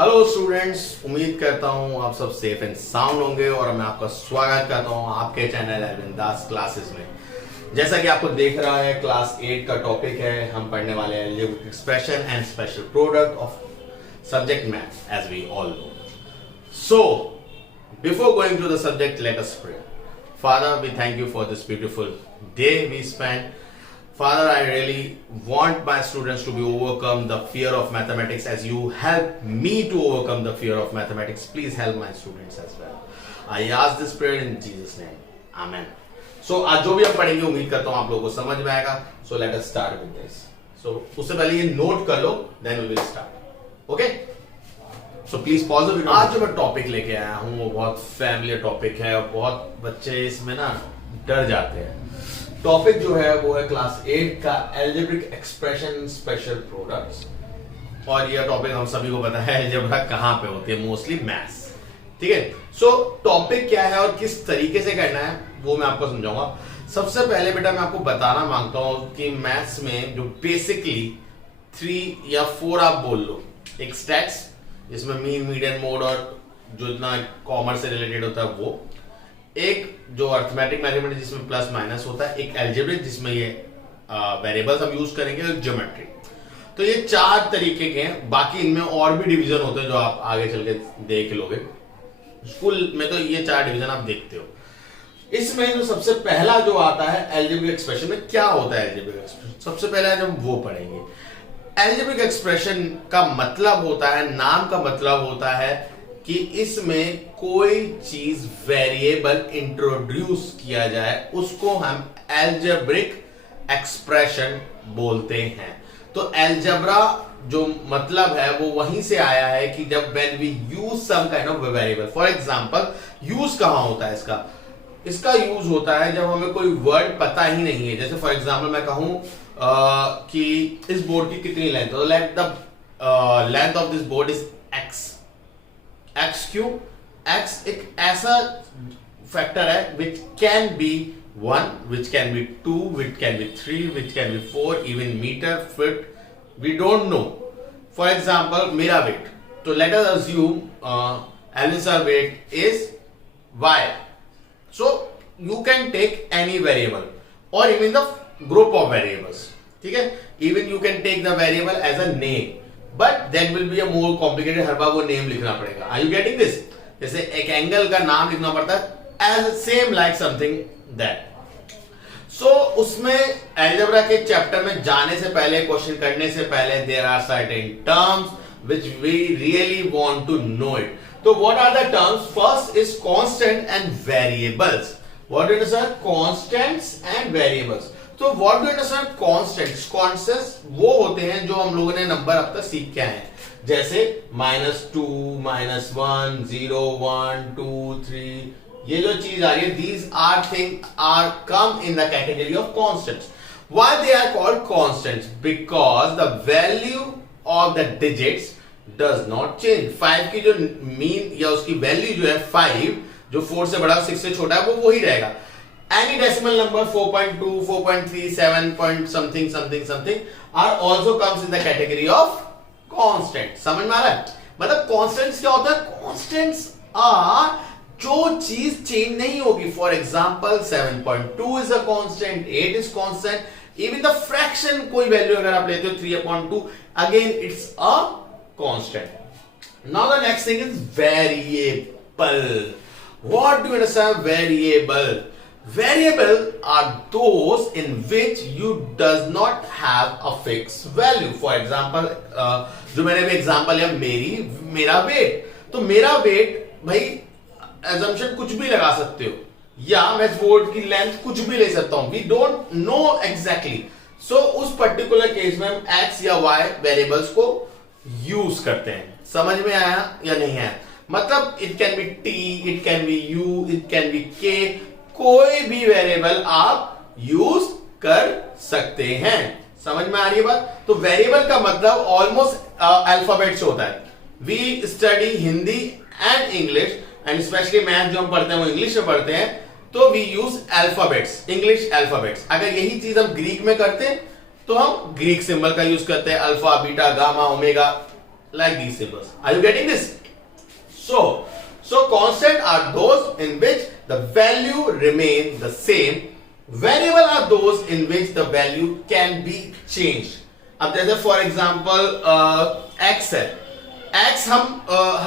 Hello students, उम्मीद करता हूँ आप सब सेफ एंड साउंड होंगे और मैं आपका स्वागत करता हूँ आपके चैनल अरविंद दास क्लासेस में। जैसा कि आपको देख रहा है, क्लास 8 का टॉपिक है। हम पढ़ने वाले हैं algebraic expression and special product of subject maths as we all know. So before going to the subject, let us pray. Father, we thank you for this beautiful day we spent. Father, I really want my students to be overcome the fear of mathematics as you help me to overcome the fear of mathematics. Please help my students as well. I ask this prayer in Jesus' name. Amen. So आज जो भी हम पढ़ेंगे उम्मीद करता हूँ आप लोगों को समझ में आएगा. So let us start with this. So उससे पहले ये नोट कर लो, then we will start. Okay? So please pause the video. आज जो मैं टॉपिक लेके आया हूँ वो बहुत फैमिलियर टॉपिक है और बहुत बच्चे इसमें ना डर जाते हैं। टॉपिक जो है वो है क्लास 8 का अलजेब्रिक एक्सप्रेशन स्पेशल प्रोडक्ट्स। और ये टॉपिक हम सभी को पता है अलजेब्रा कहाँ पे होती है, मोस्टली मैथ्स। ठीक है, सो टॉपिक क्या है और किस तरीके से करना है वो मैं आपको समझाऊंगा। सबसे पहले बेटा मैं आपको बताना मांगता हूँ कि मैथ्स में जो बेसिकली 3 या 4 आप बोल लो, एक स्टैट्स जिसमें मीन, मीडियन, मोड और जो इतना कॉमर्स से रिलेटेड होता है वो, एक जो अर्थमेटिक मैथमेटिक्स जिसमें प्लस माइनस होता है, एक अलजेब्रिक जिसमें ये वेरिएबल्स हम यूज करेंगे, और ज्योमेट्री। तो ये 4 तरीके के हैं। बाकी इनमें और भी डिवीजन होते हैं जो आप आगे चल के देख लोगे। स्कूल में तो ये 4 डिवीजन आप देखते हो। इसमें जो सबसे पहला जो आता है अलजेब्रिक एक्सप्रेशन में, क्या होता है अलजेब्रिक एक्सप्रेशन, सबसे पहले जब वो पढ़ेंगे। अलजेब्रिक एक्सप्रेशन का मतलब होता है, नाम का मतलब होता है कि इसमें कोई चीज वेरिएबल इंट्रोड्यूस किया जाए, उसको हम अलजेब्रिक एक्सप्रेशन बोलते हैं। तो अलजेब्रा जो मतलब है वो वहीं से आया है कि जब when we use some kind of variable. For example, use कहां होता है इसका यूज होता है जब हमें कोई वर्ड पता ही नहीं है। जैसे फॉर एग्जांपल मैं कहूं कि इस बोर्ड की कितनी लेंथ है, तो let the length of this board is x क्यों? x एक ऐसा फैक्टर है which can be 1, which can be 2, which can be 3, which can be 4, even meter, foot, we don't know. For example, मेरा weight, तो let us assume Alice's weight is y. So you can take any variable or even the group of variables. ठीक है, even you can take the variable as a name, but that will be a more complicated. हर बार वो name लिखना पड़ेगा। Are you getting this? जैसे एक angle का नाम लिखना पड़ता है as same like something that. So उसमें अलजेब्रा के चैप्टर में जाने से पहले, क्वेश्चन करने से पहले, there are certain terms which we really want to know it. तो what are the terms? First is constant and variables. What do you understand? Constants and variables. तो what do you understand? Constants. Constants वो होते हैं जो हम लोगों ने number अब तक सीख के आए हैं, जैसे -2, -1, 0, 1, 2, 3। ये जो चीज आ रही है, these are things are come in the category of constants. Why they are called constants? Because the value of the digits does not change. 5 की जो मीन या उसकी वैल्यू जो है 5, जो 4 से बड़ा 6 से छोटा है वो वही रहेगा। Any decimal number 4.2, 4.3, 7 point something are also comes in the category of constant. समझ में आ रहा है? मतलब constants क्या होता है? Constants are जो चीज चेंज नहीं होगी। For example, 7.2 is a constant, 8 is constant, even the fraction कोई वैल्यू अगर आप लेते हो 3/2, again it's a constant. Now the next thing is variable. What do you understand? Variable. Variable are those in which you does not have a fixed value. For example, जो मैंने भी example लिया, मेरा wait, तो मेरा wait भाई assumption कुछ भी लगा सकते हो, या मैं बोर्ड की लेंथ कुछ भी ले सकता हूं। We don't know exactly. So उस पर्टिकुलर केस में हम x या y वेरिएबल्स को यूज करते हैं। समझ में आया या नहीं आया? मतलब it can B t, it can B u, it can B k, कोई भी वेरिएबल आप यूज कर सकते हैं। समझ में आ रही है बात? तो वेरिएबल का मतलब ऑलमोस्ट अल्फाबेट से होता है। We study Hindi and English and specially math जो हम पढ़ते हैं वो इंग्लिश में पढ़ते हैं, तो we use alphabets, English alphabets. अगर यही चीज हम ग्रीक में करते हैं तो हम ग्रीक सिंबल का यूज करते हैं, alpha, beta, gamma, omega, like these symbols. Are you getting this? So constant are those in which the value remain the same. Variable are those in which the value can be changed. अब जैसे for example x है, x हम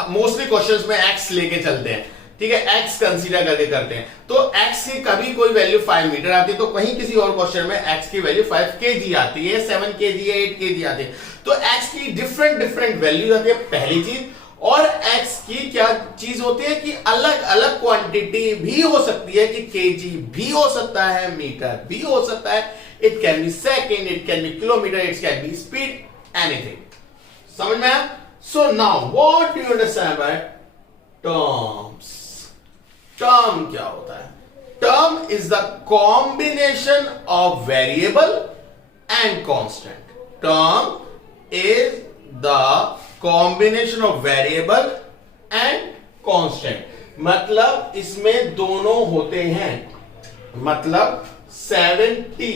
mostly questions में x लेके चलते हैं, ठीक है, x कंसीडर करके करते हैं. तो x की कभी कोई वैल्यू 5 मीटर आती है, तो कहीं किसी और क्वेश्चन में x की वैल्यू 5 kg आती है, 7 kg या 8 kg आती है. तो x की डिफरेंट वैल्यू आती है, पहली चीज. और x की क्या चीज होती है कि अलग अलग क्वांटिटी भी हो सकती है, कि kg भी हो सकता है, मीटर भी हो सकता है. It can B second, it can B kilometre, it can B speed, anything. समझ में आया? So now what do you understand by terms? Term क्या होता है? Term is the combination of variable and constant. Term is the combination of variable and constant. मतलब इसमें दोनों होते हैं. मतलब 7t,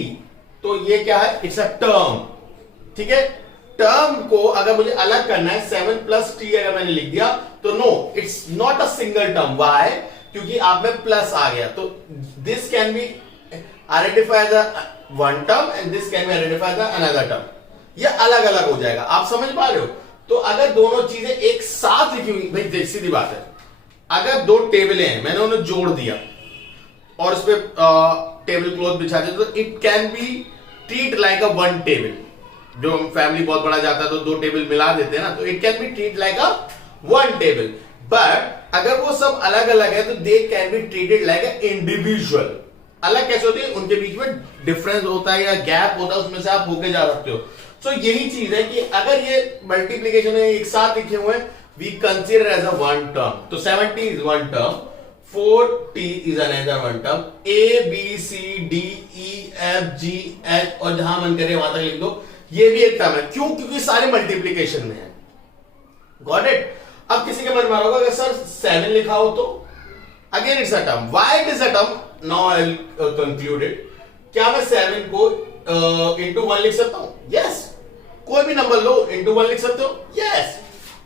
तो ये क्या है? It's a term. ठीक है, टर्म को अगर मुझे अलग करना है, 7 प्लस टी अगर मैंने लिख दिया, तो no, it's not a single term. Why? क्योंकि आप में प्लस आ गया. तो this can be identify the one term and this can be identify the another term. ये अलग अलग हो जाएगा. आप समझ पा रहे हो? तो अगर दोनों चीजें एक साथ लिखी हुई, भाई सीधी बात है, अगर दो टेबलें हैं, मैंने उन्हें जोड़ दिया और उस पर टेबल क्लॉथ बिछा दिया, तो it can B treat like a one table. जो फैमिली बहुत बड़ा जाता है तो 2 टेबल मिला देते हैं ना, तो it can B treat like a one table. But अगर वो सब अलग अलग है, तो they can be treated like a individual. अलग कैसे होती है? उनके बीच में डिफरेंस होता है या गैप होता है, उसमें से आप होके जा सकते हो. तो यही चीज है कि अगर ये मल्टीप्लीकेशन है, एक साथ लिखे हुए हैं, we consider as a one term. तो 70 is one term, 4t is another one term, a b c d e f g h और जहां मन करे वहां तक लिख दो, ये भी एक टर्म है. क्यों? क्योंकि सारे मल्टीप्लीकेशन में है. Got it? अब किसी के मन में होगा, अगर सर 7 लिखा हो तो again it's a term. Why it is a term? Now I will conclude it. क्या मैं 7 को इंटू 1 लिख सकता हूं? यस. कोई भी नंबर लो, इंटू 1 लिख सकते हो? यस.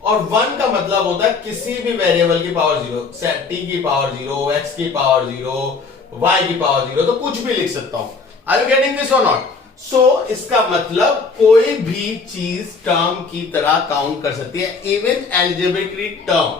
और 1 का मतलब होता है किसी भी वेरिएबल की पावर 0, t की पावर 0, x की पावर 0, y की पावर 0, तो कुछ भी लिख सकता हूं. आर यू गेटिंग दिस और नॉट? सो इसका मतलब कोई भी चीज टर्म की तरह काउंट कर सकती है, even algebraic term.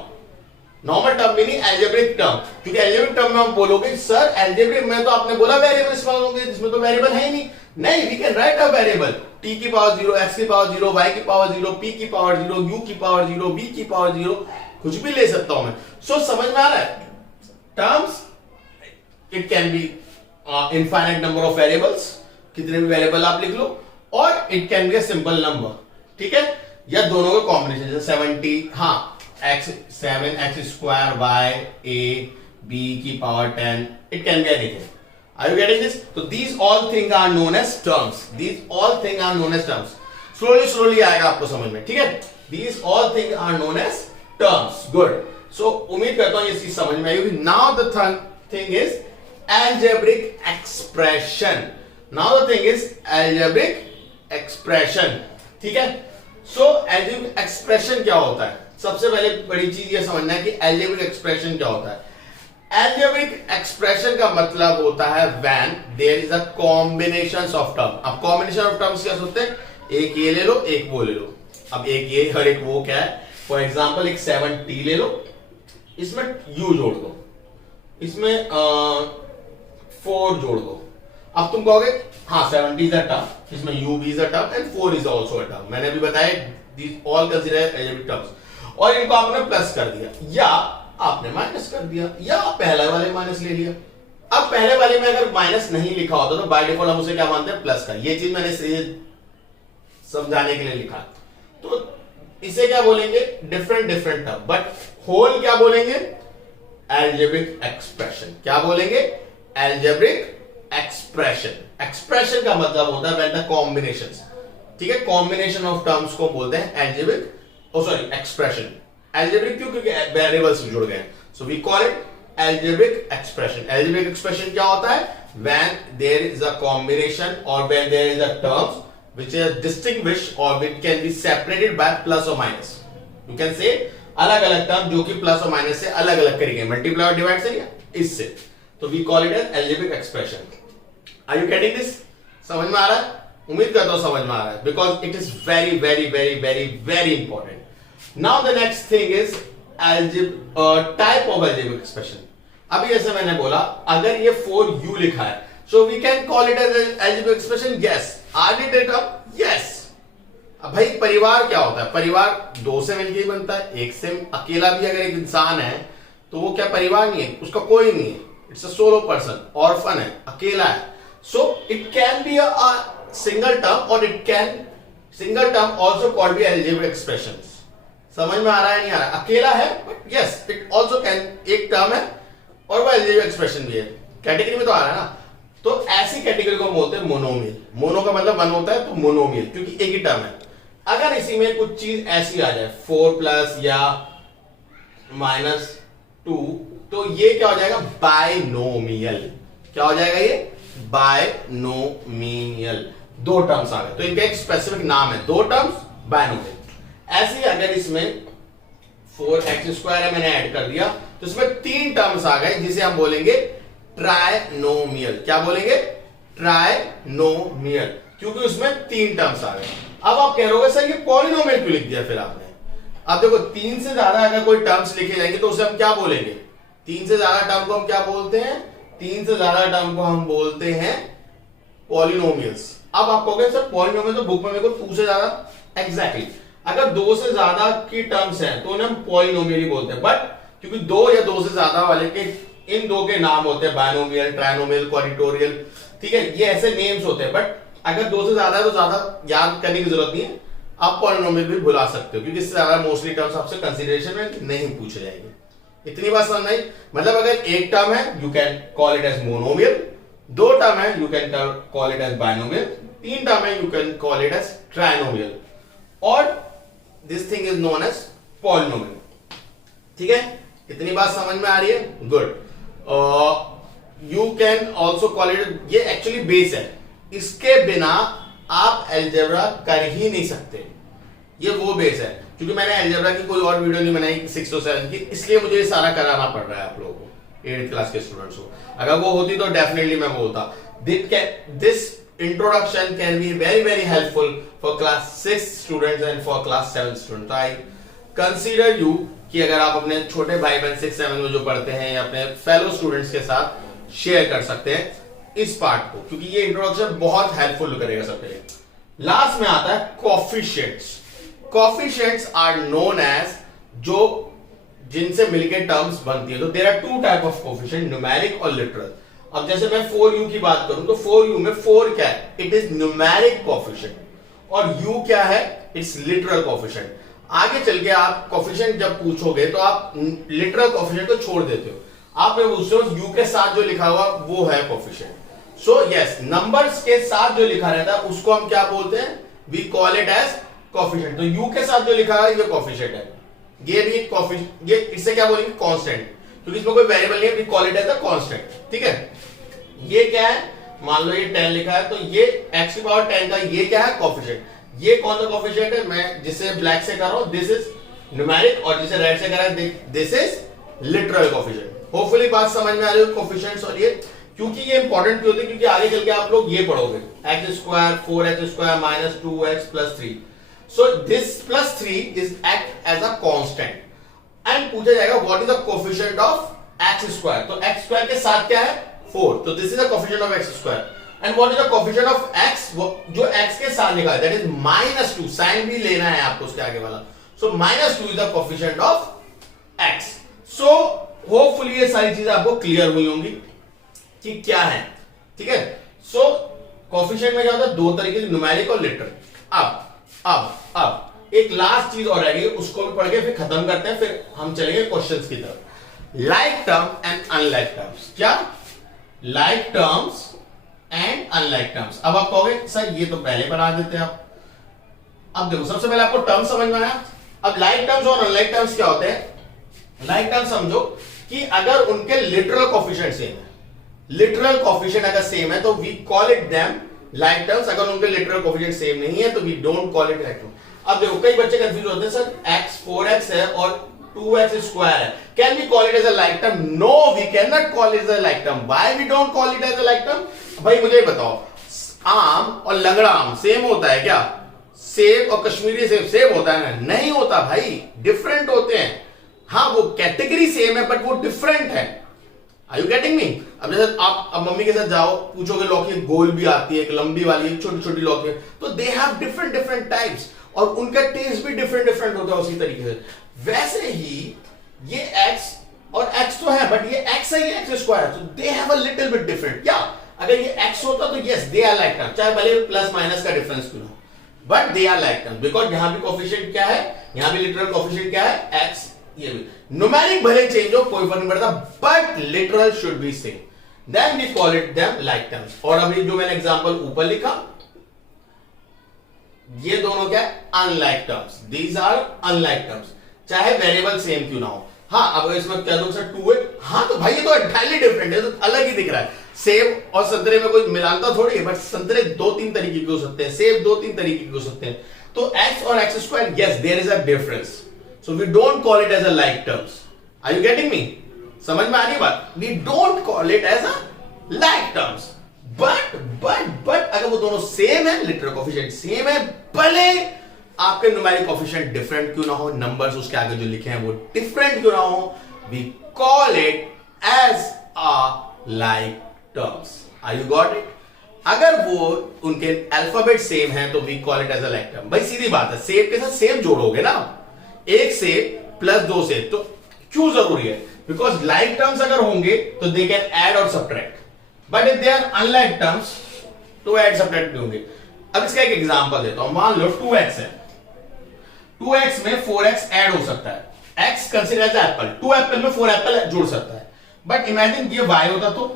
Normal term भी नहीं, एल्जेब्रिक टर्म. क्योंकि एल्जेब्रिक टर्म में हम बोलोगे सर एल्जेब्रिक में तो आपने बोला वेरिएबल इस्तेमाल होंगे, जिसमें तो वेरिएबल है ही नहीं. नहीं, we can write a variable. t की पावर 0, x की पावर 0, y की पावर 0, p की पावर 0, u की पावर 0, v की पावर 0, कुछ भी ले सकता हूं मैं. सो समझ में आ रहा है? Terms, it can B infinite number of variables, कितने भी वेरिएबल आप लिख लो, और it can be a simple number. ठीक है, या दोनों का कॉम्बिनेशन, जैसे 70, हाँ, x 7x square y a b की power 10, it can be anything. Are you getting this? So these all things are known as terms. These all things are known as terms. Slowly आएगा आपको समझ में. ठीक है? These all things are known as terms. Good. So उम्मीद करता हूं ये चीज समझ में आई होगी. Now the thing is algebraic expression. Now the thing is algebraic expression. ठीक है? So algebraic expression क्या होता है? सबसे पहले बड़ी चीज ये समझना है कि algebraic expression क्या होता है. Algebraic expression का मतलब होता है when there is a combinations of term. अब combination of terms क्या होते हैं? एक ये ले लो, एक वो ले लो. अब एक ये और एक वो क्या है? फॉर एग्जाम्पल एक 7t ले लो, इसमें u जोड़ दो, इसमें 4 जोड़ दो. अब तुम कहोगे हाँ 70 is a term, इसमें u भी is a term and 4 is also a term. मैंने अभी बताया these all considered algebraic terms. और इनको आपने प्लस कर दिया या आपने माइनस कर दिया या पहले वाले माइनस ले लिया. अब पहले वाले में अगर माइनस नहीं लिखा होता तो बाय डिफॉल्ट हम उसे क्या मानते हैं? प्लस का. ये चीज मैंने समझाने के लिए लिखा. तो इसे क्या बोलेंगे? Different term. बट होल क्या बोलेंगे? Algebraic expression. क्या बोलेंगे? Algebraic expression. एक्सप्रेशन का मतलब होता है व्हेन द कॉम्बिनेशंस. ठीक है, कॉम्बिनेशन ऑफ टर्म्स को बोलते हैं एल्जेब्रिक, एक्सप्रेशन. एल्जेब्रिक क्यों? क्योंकि वेरिएबल्स जुड़ गए. So we call it algebraic expression. Algebraic expression क्या होता है? When there is a combination और when there is a terms which is distinguished or which can be separated by plus or minus. You can say अलग अलग term जो कि plus और minus से अलग अलग करेंगे, मल्टीप्लाई और डिवाइड से या इससे, तो we call it as algebraic expression. Are you getting this? समझ में आ रहा है? उम्मीद करता हूं समझ में आ रहा है, because it is very very very very very important. Now the next thing is type of algebraic expression. अभी जैसे मैंने बोला, अगर ये 4u लिखा है, so we can call it as algebraic expression. Yes. Are it it up? Yes. अब भाई परिवार क्या होता है? परिवार दो से मिलकर ही बनता है, एक से अकेला भी अगर एक इंसान है तो वो क्या परिवार नहीं है, उसका कोई नहीं है, it's a solo person, orphan है, अकेला है। So it can be a single term और it can single term also called be algebraic expressions. समझ में आ रहा है नहीं आ रहा है? अकेला है but yes it also can, एक टर्म है और वो एल्जेब्रिक एक्सप्रेशन भी है, कैटेगरी में तो आ रहा है ना। तो ऐसी कैटेगरी को बोलते हैं मोनोमियल। मोनो का मतलब वन होता है, तो मोनोमियल क्योंकि एक ही टर्म है। अगर इसी में कुछ चीज ऐसी आ जाए 4 प्लस या -2, तो ये क्या हो जाएगा? बायनोमियल। क्या हो जाएगा ये? बायनोमियल। दो टर्म्स आ गए तो इनका एक स्पेसिफिक नाम है, दो टर्म्स बायनोमियल। ऐसे ही अगर इसमें 4x² है, मैंने ऐड कर दिया, तो इसमें 3 टर्म्स आ गए जिसे हम बोलेंगे ट्राइनोमियल। क्या बोलेंगे? ट्राइनोमियल, क्योंकि उसमें 3 टर्म्स आ गए। अब आप कह रहे हो सर ये पॉलिनोमियल क्यों लिख दिया फिर आपने? अब देखो 3 से ज्यादा अगर कोई टर्म्स लिखे जाएंगे तो उसे हम क्या बोलेंगे? 3 से ज्यादा टर्म को हम क्या बोलते हैं? 3 से ज्यादा टर्म को हम बोलते हैं पॉलिनोमियल्स। अब आप कहोगे सर पॉलिनोमियल तो बुक में मेरे को 2 से ज्यादा, एग्जैक्टली अगर 2 से ज्यादा की टर्म्स हैं तो उन्हें हम पॉलिनोमियल ही बोलते हैं। बट क्योंकि 2 या 2 से ज्यादा वाले के इन दो के नाम होते हैं बायनोमियल, ट्राइनोमियल, क्वाड्रिटोरियल, ठीक है, ये ऐसे नेम्स होते हैं। बट अगर 2 से ज्यादा है तो ज्यादा याद करने की जरूरत नहीं है, आप पॉलिनोमियल भी भुला सकते हो क्योंकि इससे ज्यादा मोस्टली टर्म्स आपसे कंसीडरेशन में नहीं पूछे जाएंगे। इतनी बात समझ नहीं? मतलब अगर एक टर्म है you can call it as monomial, 2 term है you can call it as binomial, 3 term है you can call it as trinomial, और this thing is known as polynomial. ठीक है, इतनी बात समझ में आ रही है? Good. You can also call it, ये एक्चुअली बेस है, इसके बिना आप एल्जेब्रा कर ही नहीं सकते। ये वो बेस है, क्योंकि मैंने एल्जेब्रा की कोई और वीडियो नहीं बनाई 6 और 7 की, इसलिए मुझे ये सारा कराना पड़ रहा है आप लोगों को, 8th क्लास के स्टूडेंट्स को। अगर वो होती तो डेफिनेटली मैं बोलता। This introduction can be very very helpful for class 6 students and for class 7 students. I consider you कि अगर आप अपने छोटे भाई बहन 6-7 में जो पढ़ते हैं या अपने फेलो स्टूडेंट्स के साथ शेयर कर सकते हैं इस पार्ट को, क्योंकि ये इंट्रोडक्शन बहुत हेल्पफुल करेगा सबके लिए। लास्ट में आता है coefficients. Coefficients are known as, जो जिनसे मिलकर टर्म्स बनती है। तो there are 2 type of coefficient, numeric और लिटरल। अब जैसे मैं 4u की बात करूं तो 4u में 4 क्या है? इट इज न्यूमेरिक कोफिशिएंट, और u क्या है? It's literal coefficient. आगे चल के आप कोफिशिएंट जब पूछोगे तो आप लिटरल कोफिशिएंट को छोड़ देते हो, आप पूछते हो u के साथ जो लिखा हुआ वो है कोफिशिएंट। सो यस, नंबर्स के साथ जो लिखा रहता है उसको हम क्या बोलते हैं? We call it as coefficient. तो u के साथ जो लिखा है ये कोफिशिएंट है, ये भी कोफिशिएंट, ये इससे क्या बोलेंगे? कांस्टेंट, क्योंकि इसमें कोई वेरिएबल नहीं है, we call it as a constant. ठीक है, ये क्या है? मान लो ये 10 लिखा है, तो ये x की पावर 10 का ये क्या है? कोफिशिएंट। ये कौन सा कोफिशिएंट है? मैं जिसे ब्लैक से कर रहा हूं दिस इज न्यूमेरिक, और जिसे रेड से कर रहा है this is literal coefficient. Hopefully बात समझ में आ रही है कोफिशिएंट्स। और ये क्योंकि ये इंपॉर्टेंट क्यों होते हैं? क्योंकि आगे चल के आप लोग ये पढ़ोगे x² 4x² - 2x + 3। So this +3 is act as a constant, and पूछा जाएगा what is the coefficient of x²। तो x² के साथ क्या है? 4, तो this is the coefficient of x²। And what is the coefficient of x, जो x के साथ लिखा है, दैट इज -2। साइन भी लेना है आपको उसके आगे वाला। सो -2 is the coefficient of x। So hopefully ये सारी चीजें आपको क्लियर हुई होंगी कि क्या है। ठीक है, सो कोफिशिएंट में क्या होता है? 2 तरीके के, न्यूमेरिक और लिटरल। अब एक लास्ट चीज और रहेगी, उसको भी पढ़ के फिर खत्म करते हैं, फिर हम चलेंगे क्वेश्चंस की तरफ। Like term and unlike terms. क्या? Like terms and unlike terms. अब आप कहोगे सर ये तो पहले बना देते हैं आप। अब देखो, सबसे पहले आपको टर्म समझ में आया। अब लाइक टर्म्स और अनलाइक टर्म्स क्या होते हैं? लाइक टर्म समझो कि अगर उनके लिटरल कोफिशिएंट सेम है, लिटरल कोफिशिएंट अगर सेम है तो we call it them like terms. अगर उनके लिटरल कोफिशिएंट सेम नहीं है तो we don't call it like term. अब देखो कई बच्चे कंफ्यूज होते हैं, सर x 4x है और 2x स्क्वायर है, can we call it as a like term? No, we can not call it as a like term. Why we don't call it as a like term? भाई मुझे बताओ, आम और लंगड़ा आम सेम होता है क्या? सेब और कश्मीरी सेब सेम होता है ना? नहीं होता भाई, डिफरेंट होते हैं। हाँ वो कैटेगरी सेम है बट वो डिफरेंट है। Are you getting me? अब जैसे आप अब मम्मी के साथ जाओ, पूछोगे लौकी गोल भी आती है, एक लंबी वाली, एक छोटी छोटी लौकी, तो they have different different types और उनका टेस्ट भी डिफरेंट डिफरेंट होता है उसी तरीके से। वैसे ही ये x और x तो है बट ये x है, ये x स्क्वायर है, तो they have a little bit different. या अगर ये x होता तो yes they are like term, चाहे भले प्लस माइनस का डिफरेंस क्यों हो, but they are like term because यहां भी कोफिशिएंट क्या है, यहां भी लिटरल कोफिशिएंट क्या है, x। ये भी न्यूमेरिक भले चेंज हो कोई फर्क नहीं पड़ता, but literal should be same, then we call it them like terms. और अभी जो मैंने एग्जांपल ऊपर लिखा, ये दोनों क्या है, unlike terms, these are unlike terms, चाहे वेरिएबल सेम क्यों ना हो। हाँ अब इसमें क्या दूं सर 2 है, हाँ तो भाई ये तो एंटायरली डिफरेंट है, तो अलग ही दिख रहा है। सेब और संतरे में कोई मिलानता थोड़ी है, बट संतरे 2-3 तरीके के हो सकते हैं, सेब 2-3 तरीके के हो सकते हैं। तो x और x square, yes there is a difference, so we don't call it as a like terms. Are you getting me? समझ में आ रही बात? We don't call it as a like terms. but अगर वो दोनों सेम है, लिटरल कोफिशिएंट सेम है, भले आपके न्यूमेरिक कोफिशिएंट डिफरेंट क्यों ना हो, नंबर्स उसके आगे जो लिखे हैं वो डिफरेंट क्यों ना हो, we call it as a like terms. Are you got it? अगर वो उनके अल्फाबेट सेम है तो we call it as a like term. भाई सीधी बात है, सेब के साथ सेब जोड़ोगे ना, एक सेब प्लस 2 सेब, तो क्यों जरूरी है? बिकॉज लाइक टर्म्स अगर होंगे तो दे कैन ऐड और subtract, but if they are unlike terms तो ऐड सब्ट्रैक्ट नहीं होंगे। अब इसका एक एग्जांपल देता हूं, मान लो 2x है, 2x में 4x ऐड हो सकता है, x consider as apple, 2 apple में 4 एप्पल जुड़ सकता है, बट इमेजिन ये y होता तो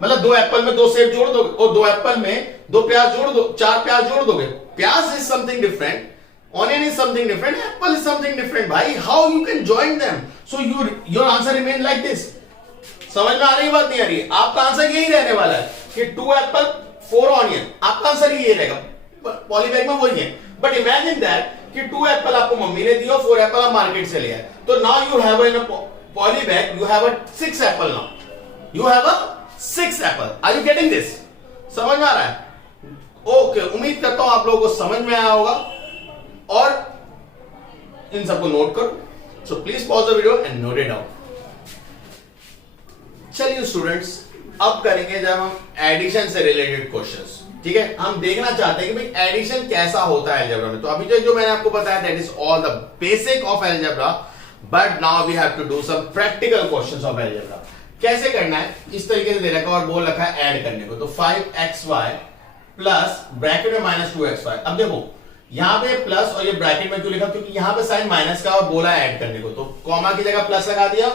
मतलब 2 एप्पल में 2 सेब जोड़ दोगे और 2 एप्पल में 2 प्याज जोड़ दो, 4 प्याज जोड़ दोगे, प्याज is something different, onion is something different, apple is something different. भाई how you can join them? So your answer remain like this. समझ में आ रही बात नहीं आ रही है? आपका आंसर यही रहने वाला है कि 2 एप्पल 4 ऑनियन, आपका आंसर यही रहेगा, पॉलीबैग में वही है। बट इमेजिन दैट कि 2 एप्पल आपको मम्मी ने दिया और 4 एप्पल आप मार्केट से ले आए, तो now you have in a polybag you have a 6 apple, now you have a 6 apple. Are you getting this? समझ में आ रहा है? ओके, उम्मीद करता हूं आप लोगों को समझ में आया होगा और इन सबको नोट करो। So please pause the video and note it down. चलिए स्टूडेंट्स, अब करेंगे जब हम एडिशन से रिलेटेड क्वेश्चंस, ठीक है? हम देखना चाहते हैं कि भाई एडिशन कैसा होता है अलजेब्रा में। तो अभी जो मैंने आपको बताया that is all the basic of algebra, but now we have to do some practical questions of algebra. कैसे करना है? इस तरीके से दे रखा है और बोल रखा है ऐड करने को, तो 5xy प्लस ब्रैकेट में माइनस 2xy। अब देखो यहां पे प्लस और ये ब्रैकेट में क्यों लिखा? क्योंकि यहां पे साइन माइनस का और बोला ऐड करने को, तो कॉमा की जगह प्लस लगा दिया,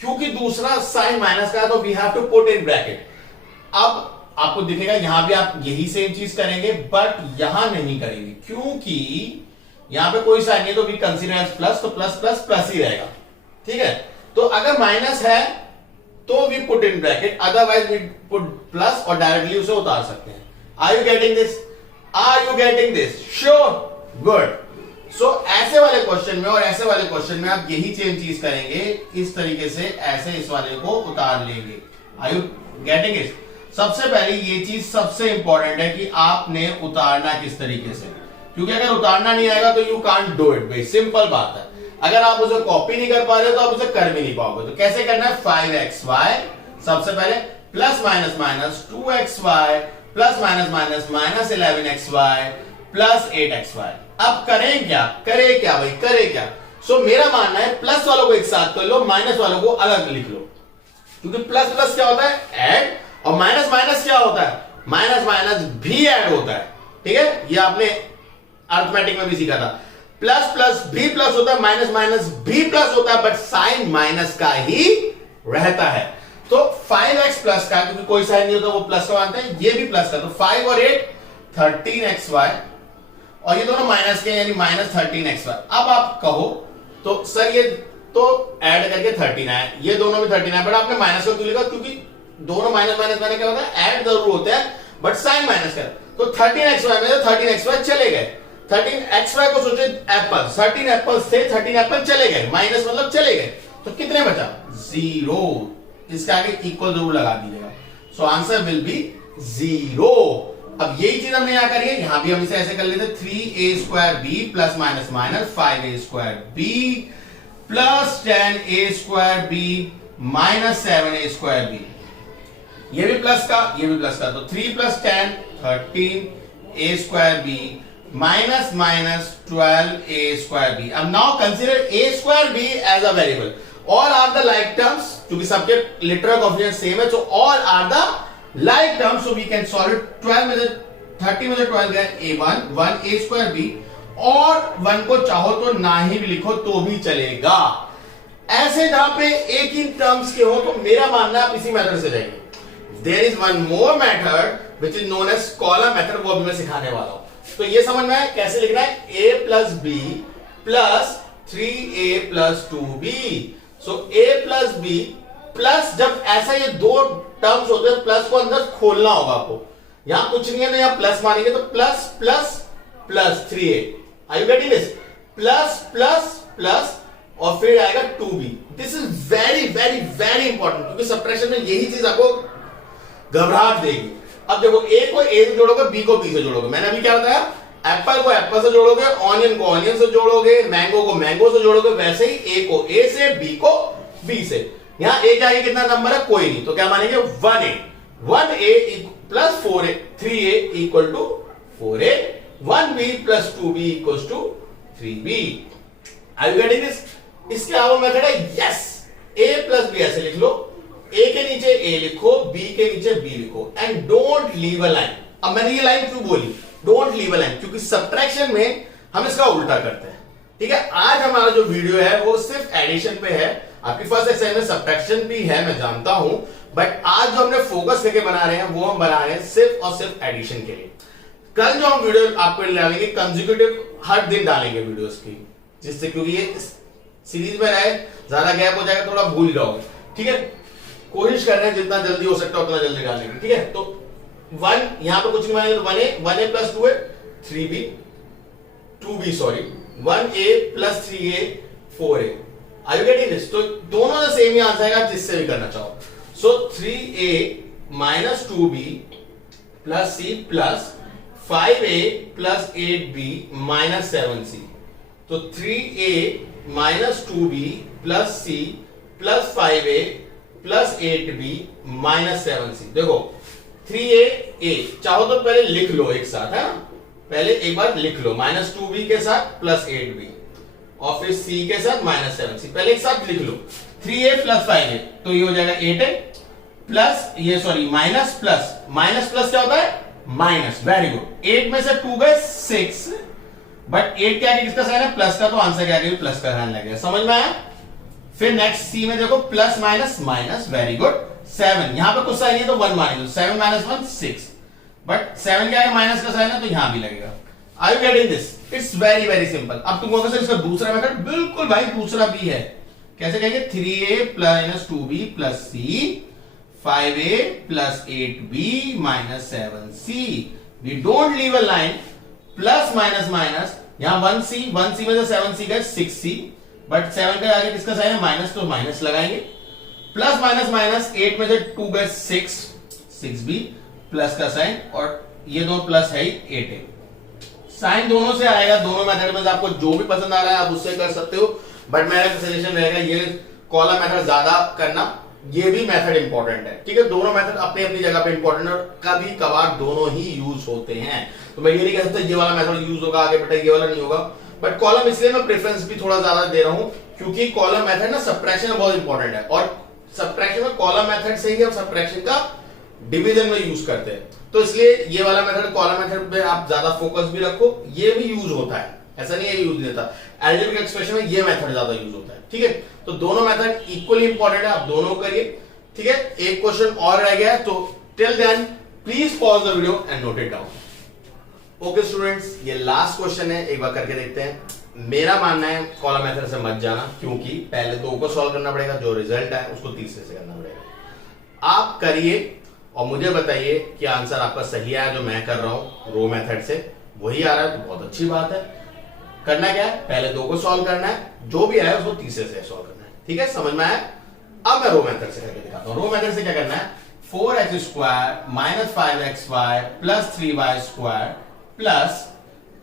क्योंकि दूसरा साइन माइनस का है तो we have to put in bracket. अब आपको दिखेगा यहां भी आप यही सेम चीज करेंगे, बट यहां नहीं करेंगे क्योंकि यहां पे कोई साइन नहीं, तो वी कंसीडर एज प्लस, तो प्लस प्लस प्लस ही रहेगा, ठीक है? तो अगर माइनस है तो we put in bracket, otherwise we put plus और डायरेक्टली उसे उतार सकते हैं। Are you getting this? Are you getting this? Sure, good. So ऐसे वाले क्वेश्चन में और ऐसे वाले क्वेश्चन में आप यही सेम चीज करेंगे, इस तरीके से ऐसे इस वाले को उतार लेंगे। Are you getting it? सबसे पहले ये चीज सबसे इंपॉर्टेंट है कि आपने उतारना किस तरीके से, क्योंकि अगर उतारना नहीं आएगा तो you can't do it भाई, सिंपल बात है। अगर आप उसे कॉपी नहीं कर पा रहे तो आप उसे कर भी नहीं पाओगे। तो कैसे करना है? 5xy सबसे पहले plus minus minus 2xy plus minus minus minus 11xy plus 8xy। अब करें क्या? करे क्या भाई? करे क्या? सो मेरा मानना है प्लस वालों को एक साथ कर लो, माइनस वालों को अलग लिख लो, क्योंकि प्लस प्लस क्या होता है? ऐड, और माइनस माइनस क्या होता है? माइनस माइनस भी ऐड होता है, ठीक है? ये आपने अर्थमेटिक में भी सीखा था। प्लस प्लस भी प्लस होता है, माइनस माइनस भी प्लस होता है, बट साइन माइनस का ही रहता है। तो 5x प्लस का, क्योंकि कोई साइन नहीं होता वो प्लस का मानते हैं, ये भी प्लस का, तो 5 और 8 13xy, और ये दोनों माइनस के यानी माइनस 13xy। अब आप कहो तो सर ये तो ऐड करके 13 है, ये दोनों में 13 है, बट आपने माइनस को क्यों लिखा? क्योंकि दोनों माइनस माइनस माइनस क्या होता है? ऐड जरूर होते हैं, बट साइन माइनस का, तो 13xy में 13xy चले गए। 13 एक्स वाई को सोचे एप्पल, 13 एप्पल थे, 13 एप्पल चले गए, माइनस मतलब चले गए, तो कितने बचा 0। इसके आगे इक्वल जरूर लगा दीजिएगा। So answer will be 0। अब यही चीज हमने यहां करी है, यहां भी हम इसे ऐसे कर लेते 3a² plus minus minus 5a² plus 10a² minus 7a²। ये भी प्लस का, ये भी प्लस का, तो 3 plus 10 13a² minus minus 12a²। अब now consider a² as a variable. All are the like terms, क्योंकि सबके लिटरल कोएफिशिएंट सेम है, so all are the like terms, so we can solve it. 12 में से 30 में से 12 गए a1 1a², और 1 को चाहो तो ना ही भी लिखो तो भी चलेगा। ऐसे जहां पे एक ही टर्म्स के हो, तो मेरा मानना आप इसी मेथड से जाएंगे। There is one more method which is known as column method, वो अभी मैं सिखाने वाला हूं। तो ये समझ में है कैसे लिखना है, a plus b plus 3a plus 2b। So a plus b plus, जब ऐसा ये दो टर्म्स होते हैं, प्लस को अंदर खोलना होगा आपको। यहां कुछ नहीं है तो यहां प्लस मानेंगे, तो plus plus plus 3a। Are you getting this? Plus plus plus और फिर आएगा 2b। This is very very very important, क्योंकि सब्ट्रैक्शन में यही चीज आपको घबराहट देगी। अब देखो, a को a से जोड़ोगे, b को b से जोड़ोगे। मैंने अभी क्या बताया, एप्पल को एप्पल से जोड़ोगे, ऑनियन को ऑनियन से जोड़ोगे, मैंगो को मैंगो से जोड़ोगे, वैसे ही a को a से, b को b से। यहां a के आगे कितना नंबर है, कोई नहीं, तो क्या मानेंगे 1a। 1a plus 4a 3a equal to 4a, 1b plus 2b equal to 3b। Are you getting this? इसके अलावा मेथड है यस, a प्लस b ऐसे लिख लो, a के नीचे a लिखो, b के नीचे b लिखो, and don't leave a line. अब मैंने ये लाइन क्यों बोली, डोंट लीव अ लाइन, क्योंकि सब्ट्रैक्शन में हम इसका उल्टा करते हैं। ठीक है, आज हमारा जो वीडियो है वो सिर्फ एडिशन पे है। आपकी फर्स्ट एक्सरसाइज में सब्ट्रैक्शन भी है, मैं जानता हूं, बट आज जो हमने फोकस करके बना रहे हैं वो हम बना रहे हैं सिर्फ और सिर्फ एडिशन के लिए। कल जो हम वीडियो आपको डालेंगे कंसेक्यूटिव, हर दिन डालेंगे वीडियोस की, जिससे क्योंकि ये सीरीज में रहे, ज्यादा गैप हो जाएगा, थोड़ा भूल जाओगे। ठीक है, कोशिश कर रहे हैं जितना जल्दी हो सकता है उतना जल्दी डालेंगे। ठीक है, तो 1 यहां पे कुछ नहीं मानेंगे, तो 1a plus 2a 3b 2b sorry 1a plus 3a 4a। Are you getting this? तो दोनों का सेम ही आंसर आएगा, जिससे भी करना चाहो। सो 3a minus 2b plus c plus 5a plus 8b minus 7c। तो 3a minus 2b plus c plus 5a plus 8b minus 7c। देखो 3a चाहो तो पहले लिख लो एक साथ, है ना, पहले एक बार लिख लो, माइनस 2b के साथ प्लस 8b और फिर c के साथ माइनस 7c, पहले एक साथ लिख लो। 3a प्लस 5a, तो ये हो जाएगा 8a प्लस ये sorry minus plus, minus plus क्या होता है, माइनस। वेरी गुड, 8 में से 2 गए 6, बट 8 के आगे किसका साइन है, प्लस का, तो आंसर के आगे भी प्लस का साइन लगेगा। समझ में आया? फिर नेक्स्ट सी में देखो, plus minus minus, very good. 7 यहां पे कुछ साइन है तो 1 मानेंगे, 7 माइनस 1 6, बट 7 के आगे माइनस का साइन है तो यहां भी लगेगा। Are you getting this? It's very very simple. अब तुम कहोगे सर इसका दूसरा मेथड, बिल्कुल भाई दूसरा भी है। कैसे कहेंगे, 3a plus 2b plus c 5a plus 8b minus 7c। We don't leave a line, plus minus minus, यहां 1c में से 7c गए 6c, बट 7 के आगे किसका साइन है, माइनस, तो माइनस लगाएंगे। प्लस माइनस माइनस, 8 में से 2 गए 6b प्लस का साइन, और ये दोनों प्लस है ही 8a। साइन दोनों से आएगा, दोनों मेथड में से आपको जो भी पसंद आ रहा है आप उससे कर सकते हो, बट मेरा सजेशन रहेगा ये कॉलम मेथड ज्यादा करना, ये भी मेथड इंपॉर्टेंट है। ठीक है, दोनों मेथड अपनी अपनी जगह पे इंपॉर्टेंट है, और कभी कभार दोनों ही यूज होते हैं। तो मैं ये नहीं कह सकता ये वाला मेथड यूज होगा आगे बेटा ये वाला नहीं होगा, बट कॉलम इसलिए मैं प्रेफरेंस भी थोड़ा ज्यादा दे रहा हूं, क्योंकि कॉलम मेथड ना सब्ट्रैक्शन में बहुत इंपॉर्टेंट है, और सब्ट्रैक्शन में कॉलम मेथड से ही हम सब्ट्रैक्शन का डिवीजन में यूज करते हैं। तो इसलिए ये वाला मेथड, कॉलम मेथड पे आप ज्यादा फोकस भी रखो, ये भी यूज होता है, ऐसा नहीं है यूज नहीं होता। अलजेब्रिक एक्सप्रेशन में ये मेथड ज्यादा यूज होता है। ठीक है, तो दोनों मेथड इक्वली इंपॉर्टेंट है, आप दोनों करिए। ठीक है, एक क्वेश्चन और रह गया है, तो till then please pause the video and note it down. Okay students, ये लास्ट क्वेश्चन है, एक बार करके देखते हैं। मेरा मानना है कॉलम मेथड से मत जाना, क्योंकि पहले 2 को सॉल्व करना पड़ेगा, जो रिजल्ट है उसको तीसरे से करना पड़ेगा। आप करिए और मुझे बताइए कि आंसर आपका सही आया जो मैं कर रहा हूं रो मेथड से, वही आ रहा है तो बहुत अच्छी बात है। करना क्या है, पहले 2 को सॉल्व करना है, जो भी आया उसको तीसरे से सॉल्व करना है। ठीक है, समझ में आया। अब मैं रो मेथड से करके दिखाता हूं। रो मेथड से क्या करना है, 4x square minus 5xy plus 3y square plus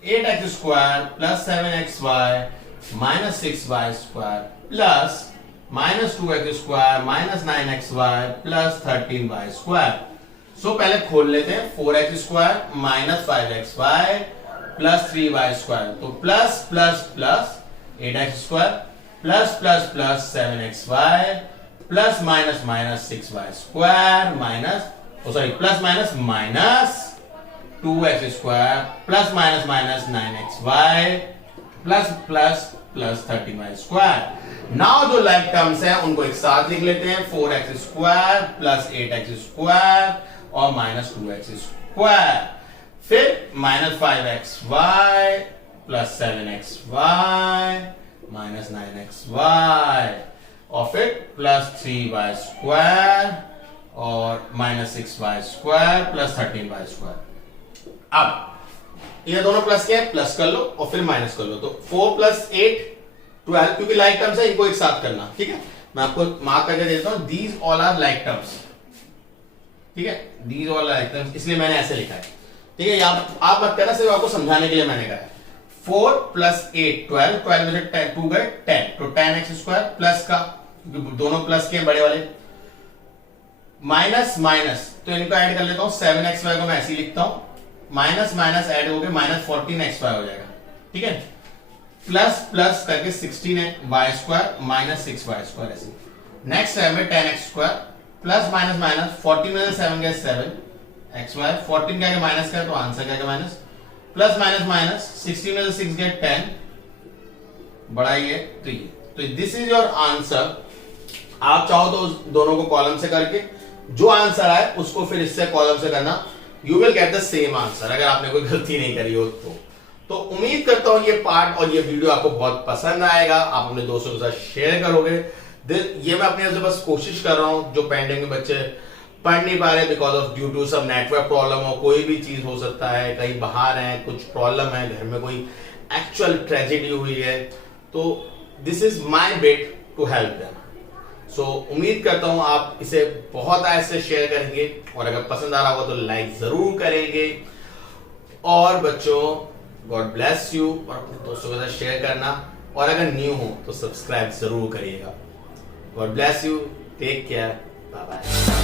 8x square plus 7xy minus 6y square plus minus 2x square minus 9xy plus 13y square. So पहले खोल लेते हैं, 4x square minus 5xy plus 3y square, तो plus plus plus 8x square plus plus plus 7xy plus minus minus 6y square minus plus minus minus 2x square plus minus minus 9xy plus plus plus 13y square. Now जो like terms हैं उनको एक साथ लिख लेते हैं, 4x square plus 8x square और minus 2x square, फिर minus 5xy plus 7xy minus 9xy और फिर प्लस 3y स्क्वायर और minus 6y square plus 13y square. अब ये दोनों प्लस क्या है, प्लस कर लो और फिर माइनस कर लो, तो 4 प्लस 8 12, क्योंकि लाइक टर्म्स है इनको एक साथ करना। ठीक है, मैं आपको मार्क करके देता हूं, these all are like terms. ठीक है, दीज ऑल लाइक टर्म्स, इसलिए मैंने ऐसे लिखा है। ठीक है, आप मत करना, सिर्फ आपको समझाने के लिए मैंने कहा है। 4 प्लस 8 12, 12 में 2 गए 10, तो 10x स्क्वायर प्लस का, दोनों प्लस के बड़े वाले, माइनस माइनस, तो इनको ऐड कर लेता हूं, 7xy को मैं ऐसे ही लिखता हूं, माइनस माइनस ऐड हो गए माइनस 14xy हो जाएगा। ठीक है, प्लस प्लस करके 16y square minus 6y square ऐसे। नेक्स्ट है में 10x square plus minus minus 14 में 7 गए 7xy, 14 क्या माइनस का तो आंसर क्या माइनस, प्लस माइनस माइनस 16 में 6 गए 10, बढ़ाइए तो दिस इज योर आंसर। आप चाहो तो दोनों को कॉलम से करके जो आंसर आए उसको फिर इससे कॉलम से करना, you will get the same answer, अगर आपने कोई गलती नहीं करी हो तो उम्मीद करता हूं ये पार्ट और ये वीडियो आपको बहुत पसंद आएगा, आप अपने दोस्तों के साथ शेयर करोगे। ये मैं अपने से बस कोशिश कर रहा हूं, जो पेंडिंग में बच्चे पढ़ नहीं पा रहे बिकॉज ऑफ ड्यू टू सब नेटवर्क प्रॉब्लम हो, कोई भी चीज हो सकता है, कहीं बाहर है, कुछ प्रॉब्लम है, घर में कोई एक्चुअल ट्रेजेडी हुई है, तो this is my bit to help them. So उम्मीद करता हूं आप इसे बहुत ऐसे शेयर करेंगे और अगर पसंद आ रहा होगा तो लाइक जरूर करेंगे। और बच्चों, गॉड ब्लेस यू, और अपने दोस्तों के साथ शेयर करना, और अगर न्यू हो तो सब्सक्राइब जरूर करिएगा। God bless you, take care, bye bye.